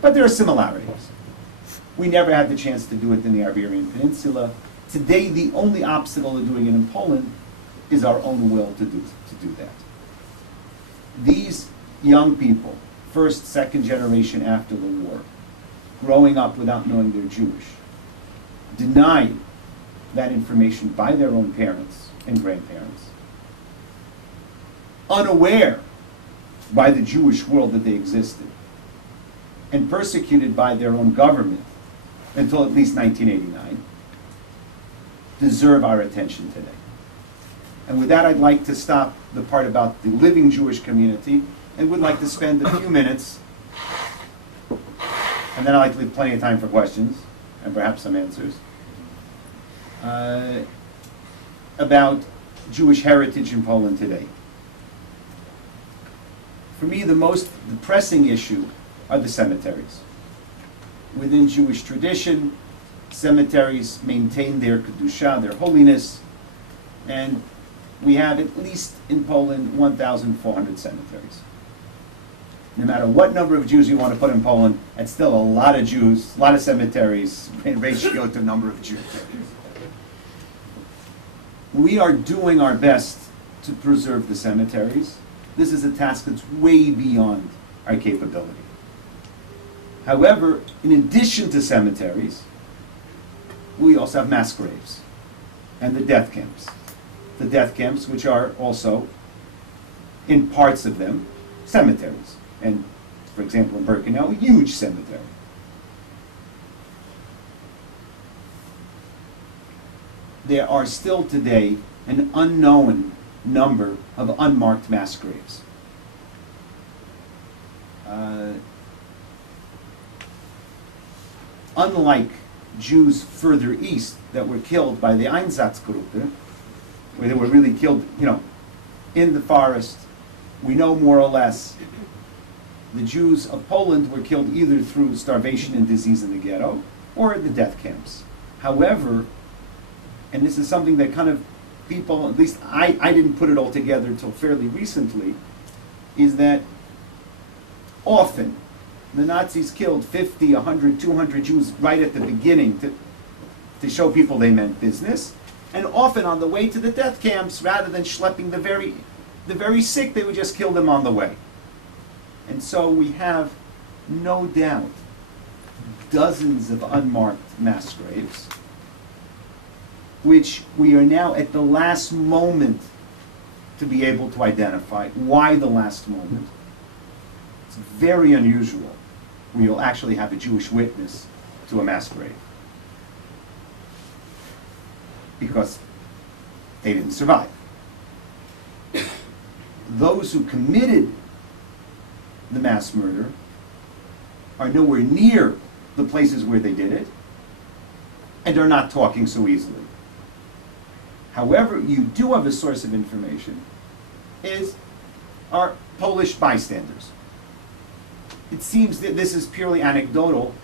But there are similarities. We never had the chance to do it in the Iberian Peninsula. Today, the only obstacle to doing it in Poland is our own will to do that. These young people, first, second generation after the war, growing up without knowing they're Jewish, denied that information by their own parents and grandparents, unaware by the Jewish world that they existed, and persecuted by their own government until at least 1989, deserve our attention today. And with that, I'd like to stop the part about the living Jewish community and would like to spend a few minutes, and then I'd like to leave plenty of time for questions and perhaps some answers, about Jewish heritage in Poland today. For me, the pressing issue are the cemeteries. Within Jewish tradition, cemeteries maintain their kedusha, their holiness, and we have at least in Poland 1,400 cemeteries. No matter what number of Jews you want to put in Poland, it's still a lot of Jews, a lot of cemeteries in ratio to number of Jews. We are doing our best to preserve the cemeteries. This is a task that's way beyond our capability. However, in addition to cemeteries, we also have mass graves and the death camps. The death camps, which are also, in parts of them, cemeteries. And, for example, in Birkenau, a huge cemetery. There are still today an unknown number of unmarked mass graves. Unlike Jews further east that were killed by the Einsatzgruppe, where they were really killed, in the forest, we know more or less the Jews of Poland were killed either through starvation and disease in the ghetto or in the death camps. However, and this is something that kind of people, at least I didn't put it all together until fairly recently, is that often the Nazis killed 50, 100, 200 Jews right at the beginning to show people they meant business. And often on the way to the death camps, rather than schlepping the very sick, they would just kill them on the way. And so we have, no doubt, dozens of unmarked mass graves, which we are now at the last moment to be able to identify. Why the last moment? It's very unusual when you'll actually have a Jewish witness to a mass grave, because they didn't survive. Those who committed the mass murder are nowhere near the places where they did it and are not talking so easily. However, you do have a source of information, are Polish bystanders. It seems that this is purely anecdotal.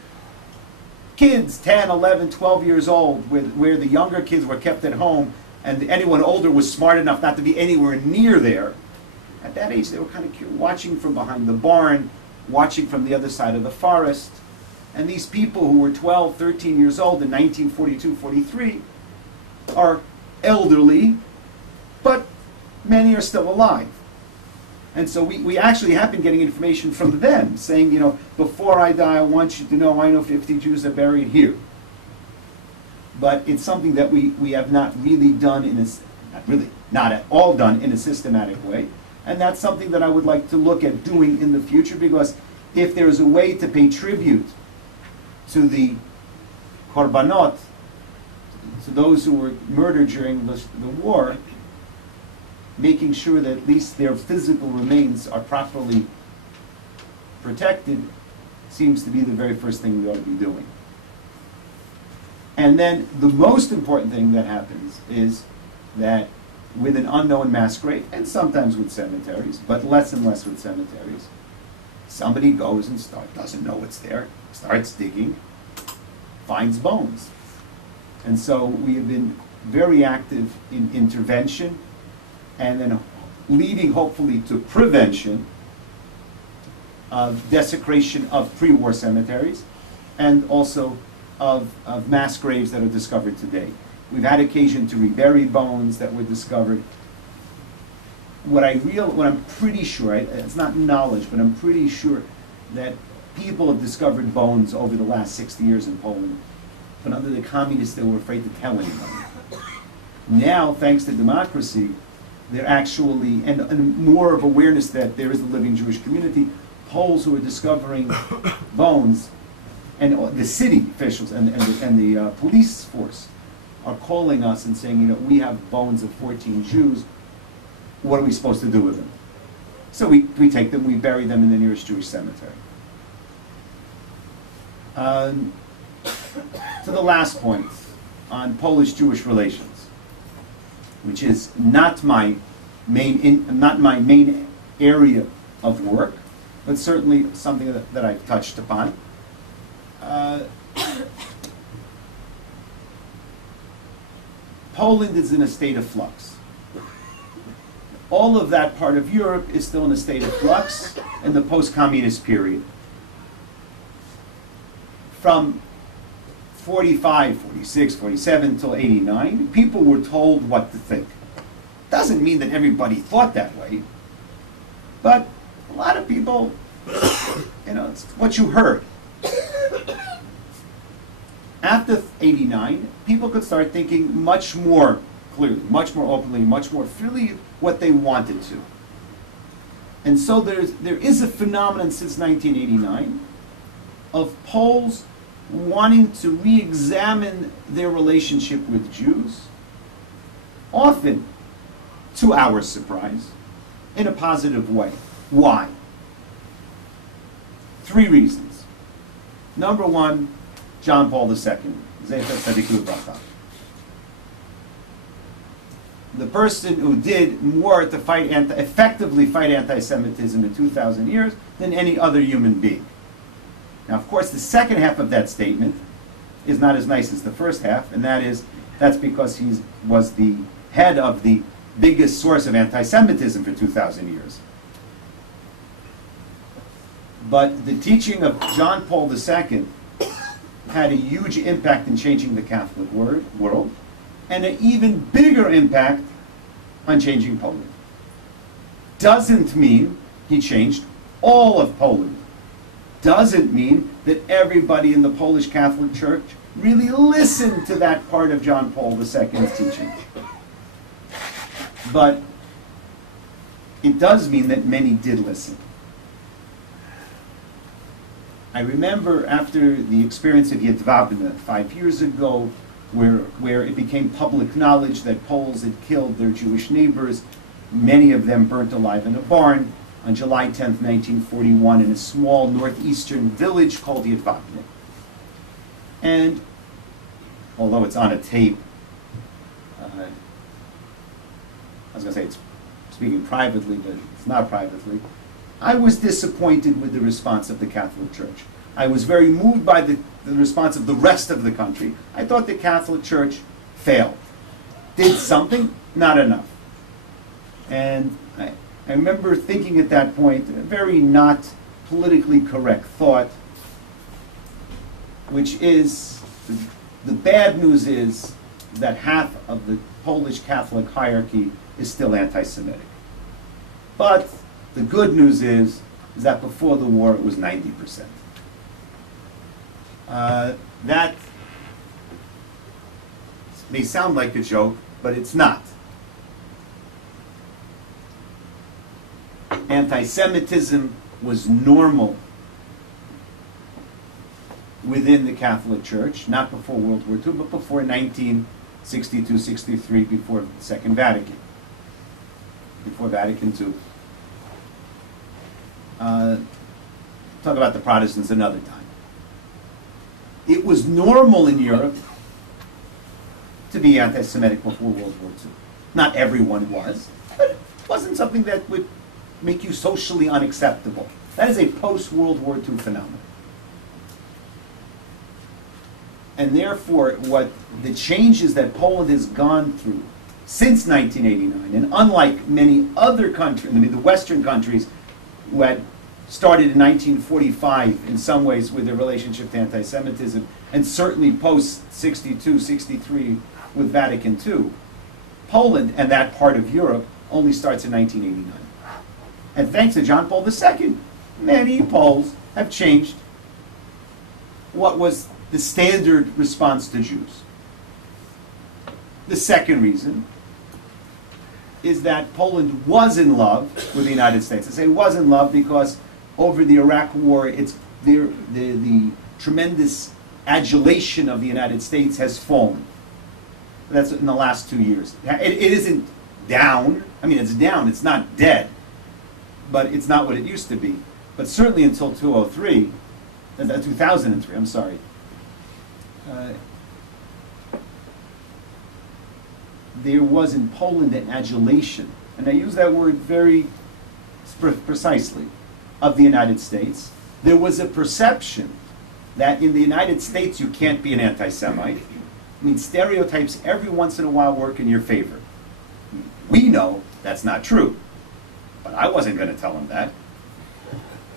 Kids, 10, 11, 12 years old, where the younger kids were kept at home and anyone older was smart enough not to be anywhere near there. At that age, they were kind of watching from behind the barn, watching from the other side of the forest. And these people who were 12, 13 years old in 1942, 43 are elderly, but many are still alive. And so we actually have been getting information from them, saying, before I die, I want you to know I know 50 Jews are buried here. But it's something that we have not really done not at all done in a systematic way. And that's something that I would like to look at doing in the future, because if there's a way to pay tribute to the korbanot, to those who were murdered during the war, making sure that at least their physical remains are properly protected seems to be the very first thing we ought to be doing. And then the most important thing that happens is that with an unknown mass grave, and sometimes with cemeteries, but less and less with cemeteries, somebody goes and doesn't know what's there, starts digging, finds bones. And so we have been very active in intervention, and then leading hopefully to prevention of desecration of pre-war cemeteries, and also of mass graves that are discovered today. We've had occasion to rebury bones that were discovered. What I'm pretty sure, it's not knowledge, but I'm pretty sure that people have discovered bones over the last 60 years in Poland, but under the communists they were afraid to tell anyone. Now, thanks to democracy, they're actually, and more of awareness that there is a living Jewish community, Poles who are discovering bones, and the city officials and the police force are calling us and saying, you know, we have bones of 14 Jews, what are we supposed to do with them? So we take them, we bury them in the nearest Jewish cemetery. To the last point on Polish-Jewish relations, which is not my main area of work, but certainly something that I've touched upon. Poland is in a state of flux. All of that part of Europe is still in a state of flux in the post-communist period. From 45, 46, 47 till 89, people were told what to think. Doesn't mean that everybody thought that way, but a lot of people, you know, it's what you heard. After 89, people could start thinking much more clearly, much more openly, much more freely what they wanted to. And so there is a phenomenon since 1989 of Poles wanting to re-examine their relationship with Jews, often to our surprise, in a positive way. Why? 3 reasons. Number one, John Paul II, Zecher Tzaddik Livracha. The person who did more to effectively fight anti-Semitism in 2,000 years than any other human being. Now, of course, the second half of that statement is not as nice as the first half, and that's because he was the head of the biggest source of anti-Semitism for 2,000 years. But the teaching of John Paul II had a huge impact in changing the Catholic world, and an even bigger impact on changing Poland. Doesn't mean he changed all of Poland. Doesn't mean that everybody in the Polish Catholic Church really listened to that part of John Paul II's teaching. But it does mean that many did listen. I remember after the experience of Jedwabne 5 years ago, where it became public knowledge that Poles had killed their Jewish neighbors, many of them burnt alive in a barn, on July 10th, 1941, in a small northeastern village called Jedwabne. And although it's on a tape, I was going to say it's speaking privately, but it's not privately, I was disappointed with the response of the Catholic Church. I was very moved by the response of the rest of the country. I thought the Catholic Church failed. Did something, not enough. And I remember thinking at that point, a very not politically correct thought, which is, the bad news is that half of the Polish Catholic hierarchy is still anti-Semitic. But the good news is that before the war it was 90%. That may sound like a joke, but it's not. Anti-Semitism was normal within the Catholic Church, not before World War II, but before 1962-63, before the Second Vatican, before Vatican II. Talk about the Protestants another time. It was normal in Europe to be anti-Semitic before World War II. Not everyone was, but it wasn't something that would make you socially unacceptable. That is a post-World War II phenomenon. And therefore, what the changes that Poland has gone through since 1989, and unlike many other countries, I mean the Western countries, who had started in 1945 in some ways with their relationship to anti-Semitism, and certainly post-62, 63 with Vatican II. Poland and that part of Europe only starts in 1989. And thanks to John Paul II, many Poles have changed what was the standard response to Jews. The second reason is that Poland was in love with the United States. I say was in love because over the Iraq War, the tremendous adulation of the United States has fallen. That's in the last 2 years. It isn't down. I mean, it's down. It's not dead. But it's not what it used to be. But certainly until 2003, I'm sorry. There was in Poland an adulation, and I use that word very precisely, of the United States. There was a perception that in the United States you can't be an anti-Semite. I mean, stereotypes every once in a while work in your favor. We know that's not true, but I wasn't going to tell them that.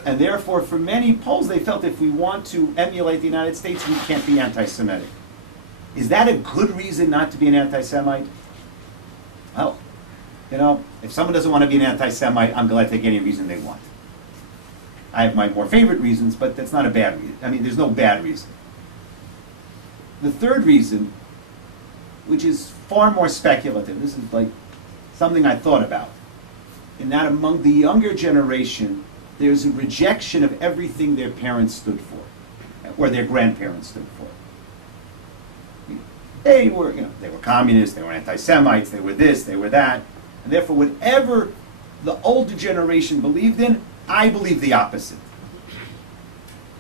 And therefore, for many Poles, they felt if we want to emulate the United States, we can't be anti-Semitic. Is that a good reason not to be an anti-Semite? Well, you know, if someone doesn't want to be an anti-Semite, I'm glad to take any reason they want. I have my more favorite reasons, but that's not a bad reason. I mean, there's no bad reason. The third reason, which is far more speculative, this is like something I thought about, in that among the younger generation, there's a rejection of everything their parents stood for, or their grandparents stood for. They were communists, they were anti-Semites, they were this, they were that, and therefore whatever the older generation believed in, I believe the opposite.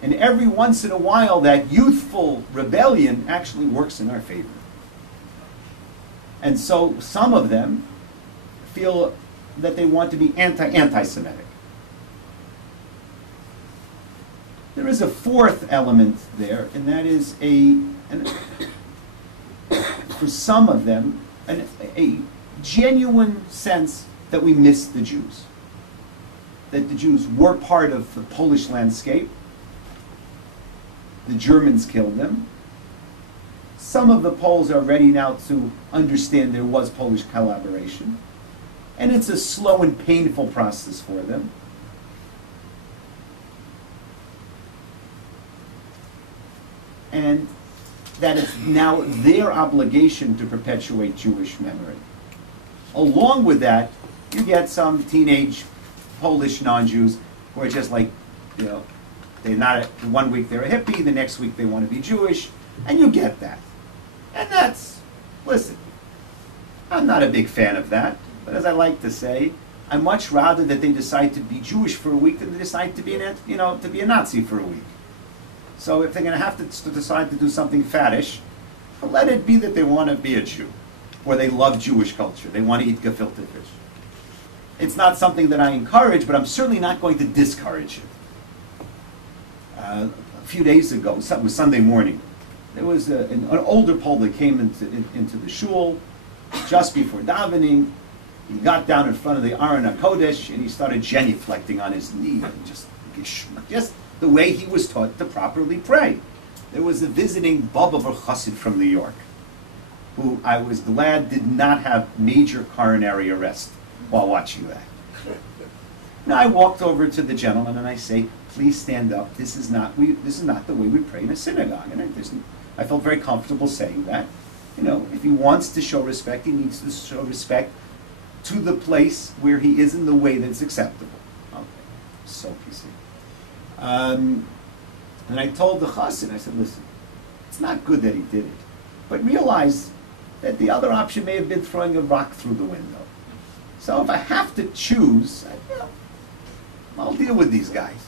And every once in a while, that youthful rebellion actually works in our favor. And so some of them feel that they want to be anti-Semitic. There is a fourth element there, and that is for some of them, a genuine sense that we miss the Jews. That the Jews were part of the Polish landscape. The Germans killed them. Some of the Poles are ready now to understand there was Polish collaboration. And it's a slow and painful process for them. And that it's now their obligation to perpetuate Jewish memory. Along with that, you get some teenage Polish non-Jews who are just like, you know, they're not, one week they're a hippie, the next week they want to be Jewish, and you get that. And that's, listen, I'm not a big fan of that, but as I like to say, I'd much rather that they decide to be Jewish for a week than they decide to be to be a Nazi for a week. So if they're going to have to decide to do something faddish, let it be that they want to be a Jew, or they love Jewish culture, they want to eat gefilte fish. It's not something that I encourage, but I'm certainly not going to discourage it. A few days ago, it was Sunday morning, there was an older Pole that came into the shul just before davening. He got down in front of the Aron HaKodesh and he started genuflecting on his knee, and just the way he was taught to properly pray. There was a visiting Baba Chassid from New York, who I was glad did not have major coronary arrest while watching that. Now I walked over to the gentleman and I say, "Please stand up. This is not the way we pray in a synagogue." And I felt very comfortable saying that. You know, if he wants to show respect, he needs to show respect to the place where he is in the way that's acceptable. Okay, so PC. And I told the chassid, I said, "Listen, it's not good that he did it, but realize that the other option may have been throwing a rock through the window. So if I have to choose, I'll deal with these guys."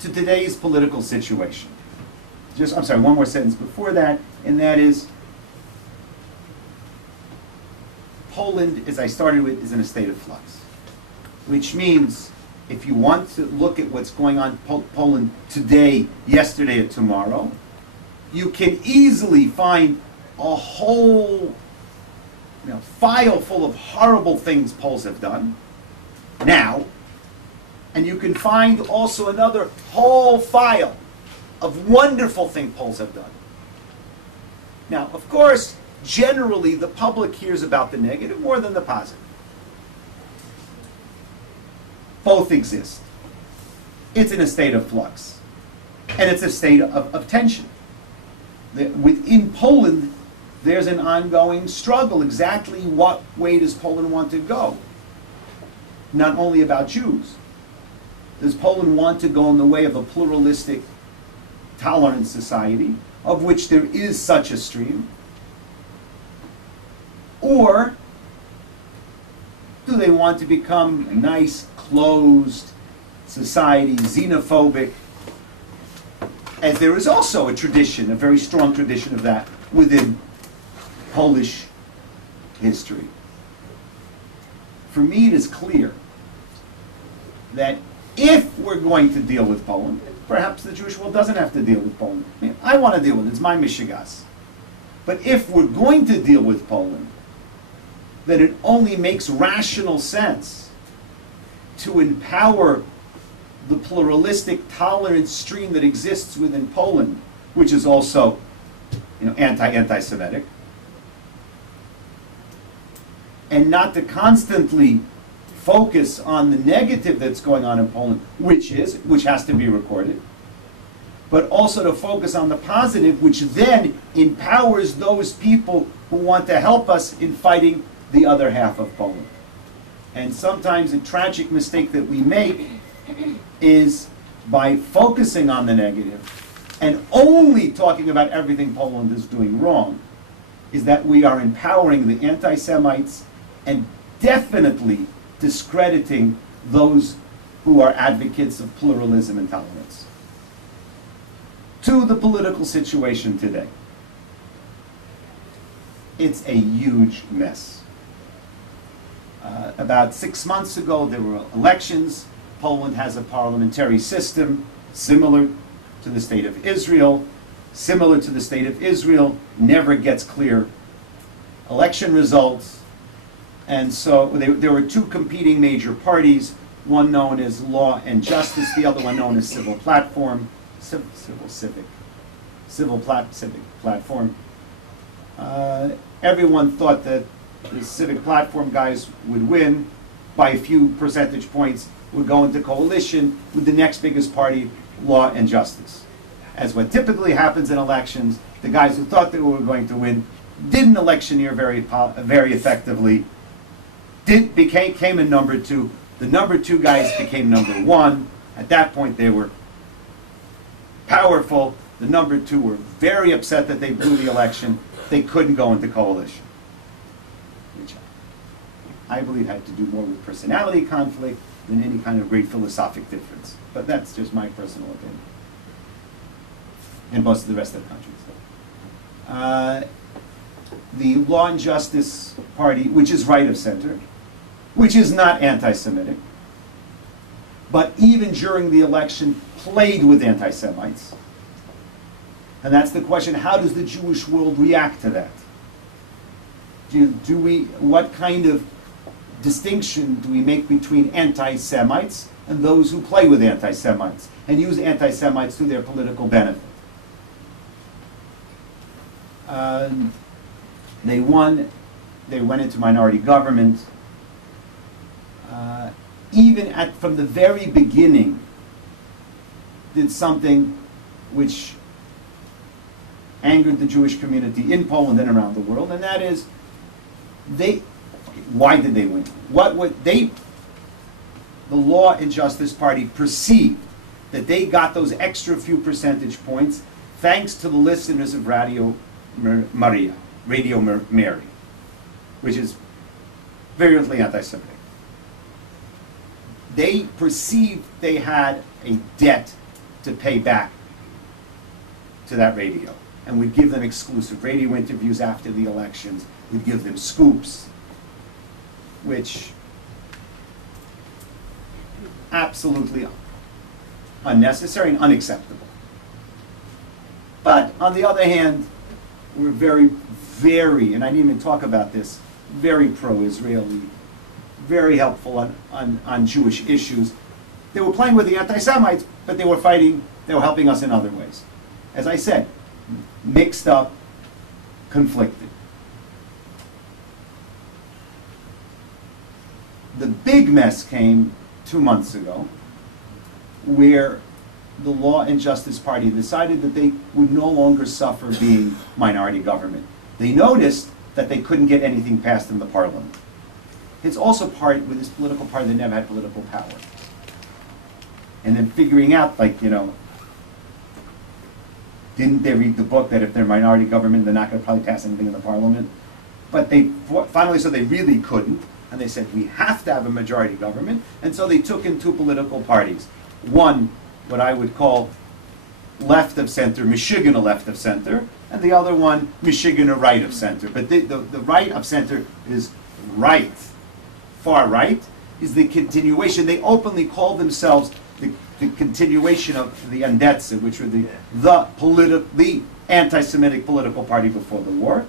To today's political situation. I'm sorry, one more sentence before that, and that is, Poland, as I started with, is in a state of flux. Which means, if you want to look at what's going on in Poland today, yesterday, or tomorrow, you can easily find a whole file full of horrible things Poles have done now, And you can find also another whole file of wonderful things Poles have done. Now, of course, generally the public hears about the negative more than the positive. Both exist. It's in a state of flux. And it's a state of tension. Within Poland, there's an ongoing struggle. Exactly what way does Poland want to go? Not only about Jews. Does Poland want to go in the way of a pluralistic, tolerant society, of which there is such a stream? Or do they want to become a nice, closed society, xenophobic, as there is also a tradition, a very strong tradition of that within Polish history? For me, it is clear that if we're going to deal with Poland, perhaps the Jewish world doesn't have to deal with Poland. I want to deal with it. It's my mishigas. But if we're going to deal with Poland, then it only makes rational sense to empower the pluralistic, tolerant stream that exists within Poland, which is also, anti-Semitic, and not to constantly focus on the negative that's going on in Poland, which has to be recorded, but also to focus on the positive, which then empowers those people who want to help us in fighting the other half of Poland. And sometimes a tragic mistake that we make is by focusing on the negative and only talking about everything Poland is doing wrong, is that we are empowering the anti-Semites and definitely discrediting those who are advocates of pluralism and tolerance. To the political situation today. It's a huge mess. About 6 months ago, there were elections. Poland has a parliamentary system similar to the State of Israel. Similar to the State of Israel, never gets clear election results. And so there were two competing major parties, one known as Law and Justice, the other one known as Civil Platform, Civic Platform. Everyone thought that the Civic Platform guys would win by a few percentage points, would go into coalition with the next biggest party, Law and Justice. As what typically happens in elections, the guys who thought they were going to win didn't electioneer very effectively, came in number two. The number two guys became number one. At that point, they were powerful. The number two were very upset that they blew the election. They couldn't go into coalition, which I believe had to do more with personality conflict than any kind of great philosophic difference. But that's just my personal opinion. And most of the rest of the countries. The Law and Justice Party, which is right of center, which is not anti-Semitic, but even during the election played with anti-Semites. And that's the question, how does the Jewish world react to that? What kind of distinction do we make between anti-Semites and those who play with anti-Semites and use anti-Semites to their political benefit? They won. They went into minority government. Even from the very beginning, did something which angered the Jewish community in Poland and around the world, and that is, why did they win? The Law and Justice Party perceived that they got those extra few percentage points thanks to the listeners of Radio Mary, which is virulently anti-Semitic. They perceived they had a debt to pay back to that radio, and would give them exclusive radio interviews after the elections, would give them scoops, which absolutely unnecessary and unacceptable. But on the other hand, we're very, and I didn't even talk about this, very pro-Israeli, very helpful on Jewish issues. They were playing with the anti-Semites, but they were fighting, they were helping us in other ways. As I said, mixed up, conflicted. The big mess came 2 months ago, where the Law and Justice Party decided that they would no longer suffer being minority government. They noticed that they couldn't get anything passed in the parliament. It's also part, with this political party, they never had political power. And then figuring out, like, you know, didn't they read the book that if they're minority government, they're not going to probably pass anything in the parliament? But they finally said they really couldn't, and they said, we have to have a majority government, and so they took in two political parties. One, what I would call left of center, Michigan left of center, and the other one, Michigan right of center. But the right of center is right. Far right is the continuation. They openly call themselves the continuation of the Andetze, which were the anti-Semitic political party before the war.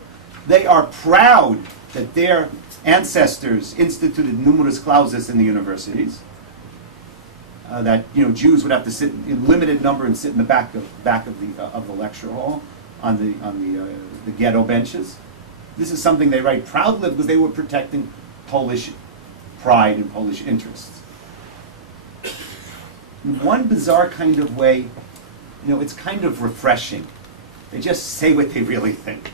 They are proud that their ancestors instituted numerus clausus in the universities. That Jews would have to sit in limited number and sit in the back of the lecture hall on the ghetto benches. This is something they write proudly because they were protecting Polish pride and Polish interests. In one bizarre kind of way, it's kind of refreshing. They just say what they really think.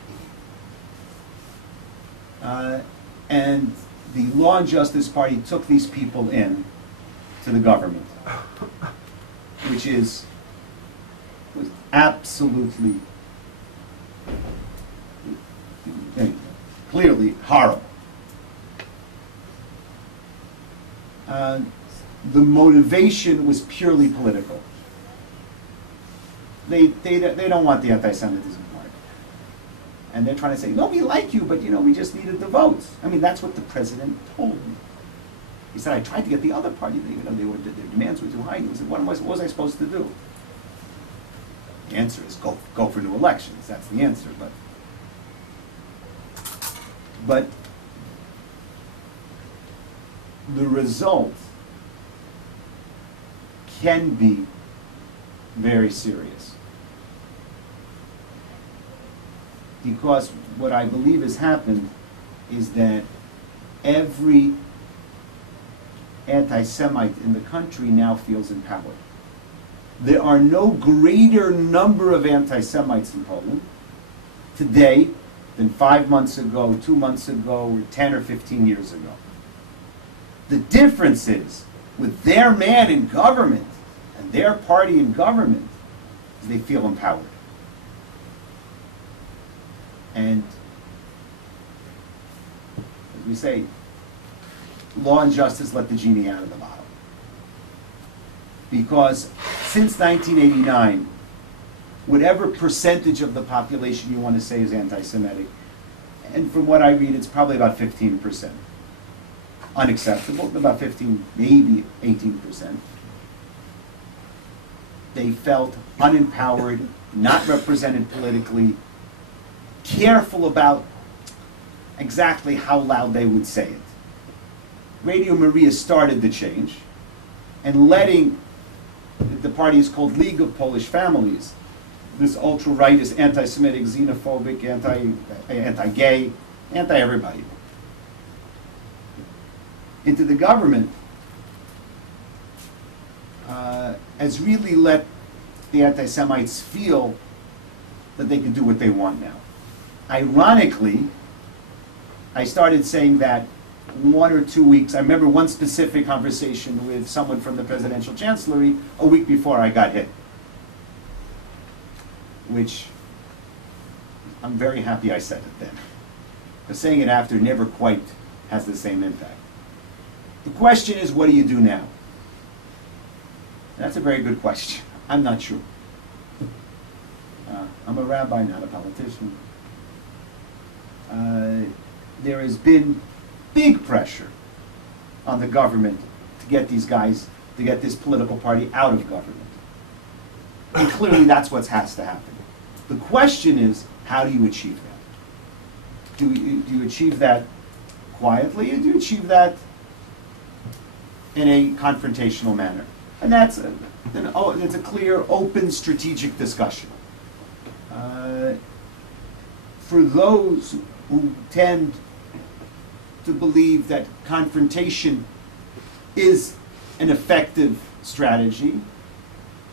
And the Law and Justice Party took these people in to the government, which was absolutely, clearly horrible. The motivation was purely political. They don't want the anti-Semitism part. And they're trying to say, no, we like you, but we just needed the votes. I mean, that's what the president told me. He said, I tried to get the other party, their demands were too high. He said, what was I supposed to do? The answer is go for new elections. That's the answer. But the result can be very serious. Because what I believe has happened is that every anti-Semite in the country now feels empowered. There are no greater number of anti-Semites in Poland today than 5 months ago, 2 months ago, or 10 or 15 years ago. The difference is, with their man in government and their party in government, is they feel empowered. And, as we say, law and justice let the genie out of the bottle. Because since 1989, whatever percentage of the population you want to say is anti-Semitic, and from what I read, it's probably about 15%. Unacceptable, about 15, maybe 18%. They felt unempowered, not represented politically, careful about exactly how loud they would say it. Radio Maria started the change, and letting, the party is called League of Polish Families, this ultra-rightist, anti-Semitic, xenophobic, anti-gay, anti-everybody, into the government, has really let the anti-Semites feel that they can do what they want now. Ironically, I started saying that 1 or 2 weeks, I remember one specific conversation with someone from the presidential chancellery a week before I got hit, which I'm very happy I said it then. But saying it after never quite has the same impact. The question is, what do you do now? That's a very good question. I'm not sure. I'm a rabbi, not a politician. There has been big pressure on the government to get these guys, to get this political party out of government. And clearly that's what has to happen. The question is, how do you achieve that? Do you achieve that quietly, or do you achieve that in a confrontational manner? And it's a clear, open, strategic discussion. For those who tend to believe that confrontation is an effective strategy,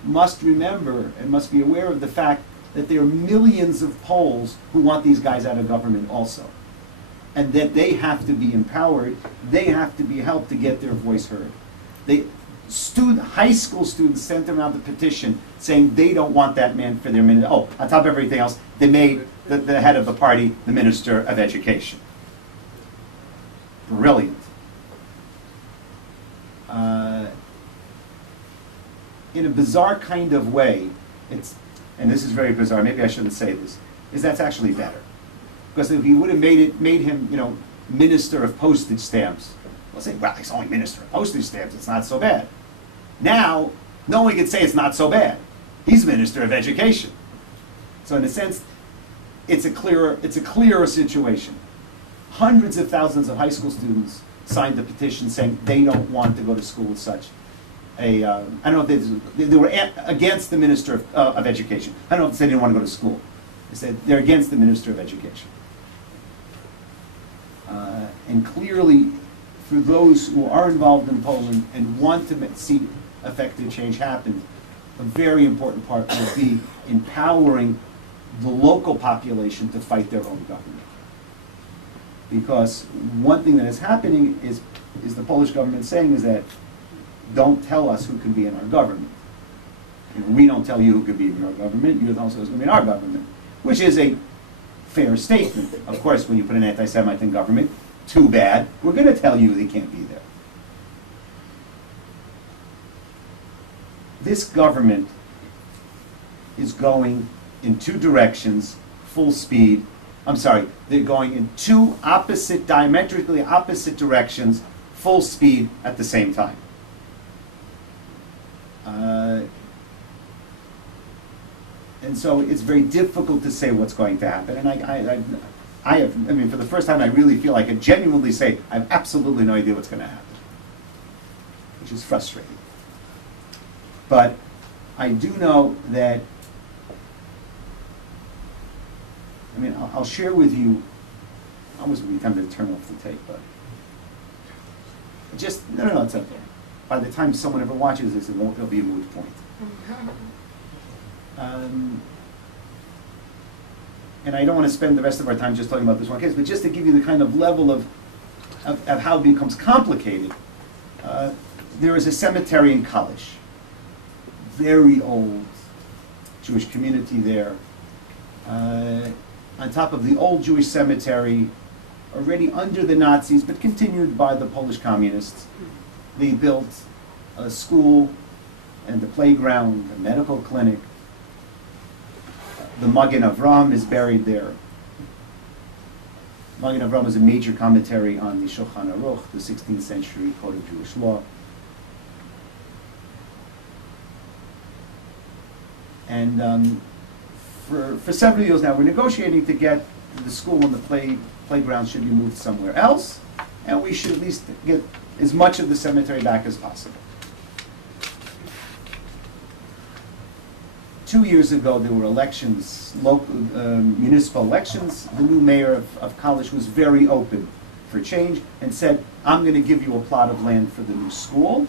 must remember and must be aware of the fact that there are millions of Poles who want these guys out of government also. And that they have to be empowered, they have to be helped to get their voice heard. High school students sent around the petition saying they don't want that man for their minister. Oh, on top of everything else, they made the head of the party the Minister of Education. Brilliant. In a bizarre kind of way, and this is very bizarre, maybe I shouldn't say this, is that's actually better. Because if he would have made him, Minister of Postage Stamps, we'll say, well, he's only Minister of Postage Stamps, it's not so bad. Now, no one can say it's not so bad. He's Minister of Education. So in a sense, it's a clearer situation. Hundreds of thousands of high school students signed the petition saying they don't want to go to school with such I don't know if they were against the Minister of Education. I don't know if they didn't want to go to school. They said they're against the Minister of Education. And clearly, for those who are involved in Poland and want to see effective change happen, a very important part will be empowering the local population to fight their own government. Because one thing that is happening is the Polish government saying is that don't tell us who can be in our government. We don't tell you who can be in our government, you're also who's going to be in our government, which is a fair statement. Of course, when you put an anti-Semite in government, too bad, we're going to tell you they can't be there. This government is going in two directions, full speed. I'm sorry, they're going in two diametrically opposite directions, full speed at the same time. And so it's very difficult to say what's going to happen. And I mean, for the first time, I really feel I can genuinely say I have absolutely no idea what's going to happen, which is frustrating. But I do know that, I mean, I'll share with you, I almost would be tempted to turn off the tape, but just, no, it's okay. By the time someone ever watches this, it'll be a moot point. And I don't want to spend the rest of our time just talking about this one case, but just to give you the kind of level of how it becomes complicated. There is a cemetery in Kalisz, very old Jewish community there. On top of the old Jewish cemetery, already under the Nazis, but continued by the Polish communists, they built a school and a playground, a medical clinic. The Magen Avram is buried there. Magen Avram is a major commentary on the Shulchan Aruch, the 16th century code of Jewish law. And for several years now, we're negotiating to get the school and the playground should be moved somewhere else, and we should at least get as much of the cemetery back as possible. 2 years ago, there were elections, local municipal elections. The new mayor of Kalisz was very open for change and said, I'm going to give you a plot of land for the new school.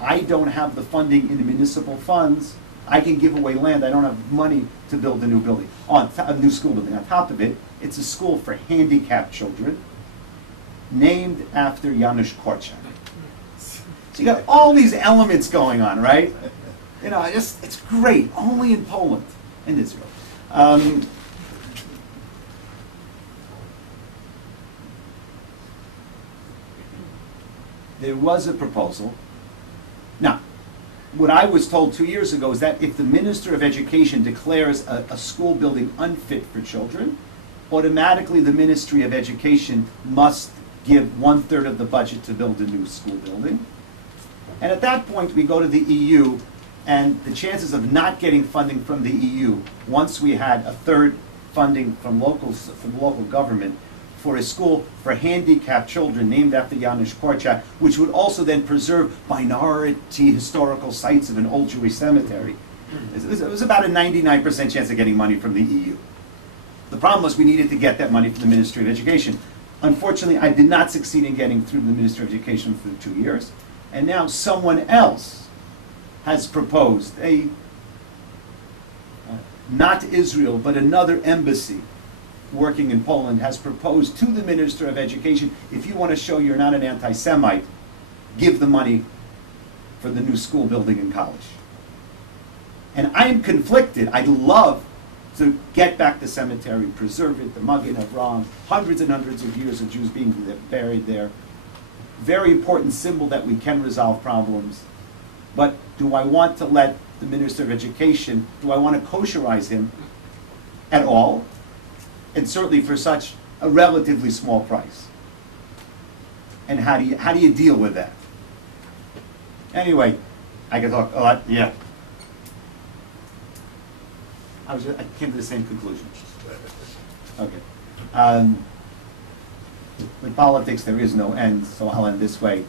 I don't have the funding in the municipal funds. I can give away land. I don't have money to build a new building, a new school building. On top of it, it's a school for handicapped children named after Janusz Korczak. So you got all these elements going on, right? You know, it's great, only in Poland and Israel. There was a proposal. Now, what I was told 2 years ago is that if the Minister of Education declares a school building unfit for children, automatically the Ministry of Education must give 1/3 of the budget to build a new school building. And at that point, we go to the EU, and the chances of not getting funding from the EU, once we had 1/3 funding from local government for a school for handicapped children named after Janusz Korczak, which would also then preserve minority historical sites of an old Jewish cemetery. It was about a 99% chance of getting money from the EU. The problem was we needed to get that money from the Ministry of Education. Unfortunately, I did not succeed in getting through the Ministry of Education for 2 years. And now someone else has proposed not Israel, but another embassy working in Poland has proposed to the Minister of Education, if you want to show you're not an anti-Semite, give the money for the new school building and college. And I am conflicted. I'd love to get back the cemetery, preserve it, the Magen Avraham, hundreds and hundreds of years of Jews being buried there. Very important symbol that we can resolve problems. But do I want to let the Minister of Education, do I want to kosherize him at all? And certainly for such a relatively small price. And how do you deal with that? Anyway, I could talk a lot, yeah. I came to the same conclusion. Okay. With politics, there is no end, so I'll end this way.